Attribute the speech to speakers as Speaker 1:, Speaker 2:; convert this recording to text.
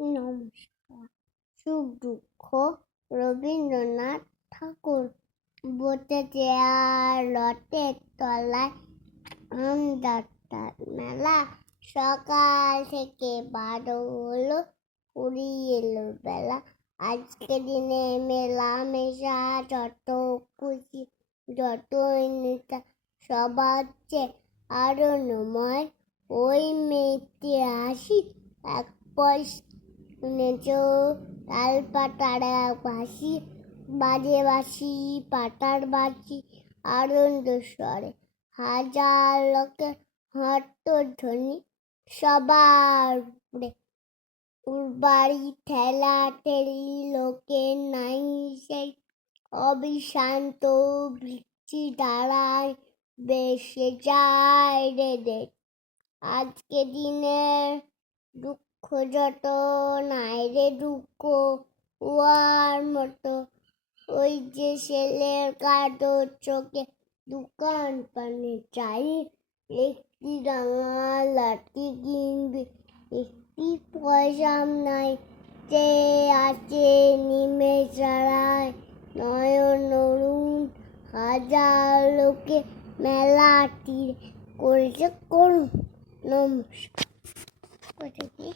Speaker 1: নমস্কার। সুখ দুঃখ। রবীন্দ্রনাথ ঠাকুর বসেছে আর রথের তলায় আমদাতার মেলা। সকাল থেকে বারো হলো পুরী এলো বেলা। আজকে দিনে মেলা মেশা যত খুশি যত নেতা সবার চেয়ে আরও নময়। ওই মেয়েটি আসি এক পয়সা শুনেছ তাল পাতার বাসি বাজে বাসি পাতার বাসি আনন্দ স্বরে। হাজার লোকের হট্ট ধ্বনি সবার বাড়ি ঠেলা ঠেলি লোকের নাই সেই অবিশান্ত বৃষ্টি দাঁড়ায় বেসে যায় রে দে আজকে দিনের দুঃখ যত নাই রে দুঃখ ওয়ার মতো। ওই যে ছেলের কাটো চোখে দোকান পানে চাই একটি রাঙা লাঠি কিনবে। একটি পয়সা নাই যে আছে নিমে চারায় নয়ন অরুণ হাজার লোকে মেলাটি করেছে করুন নমস্কার 我的。弟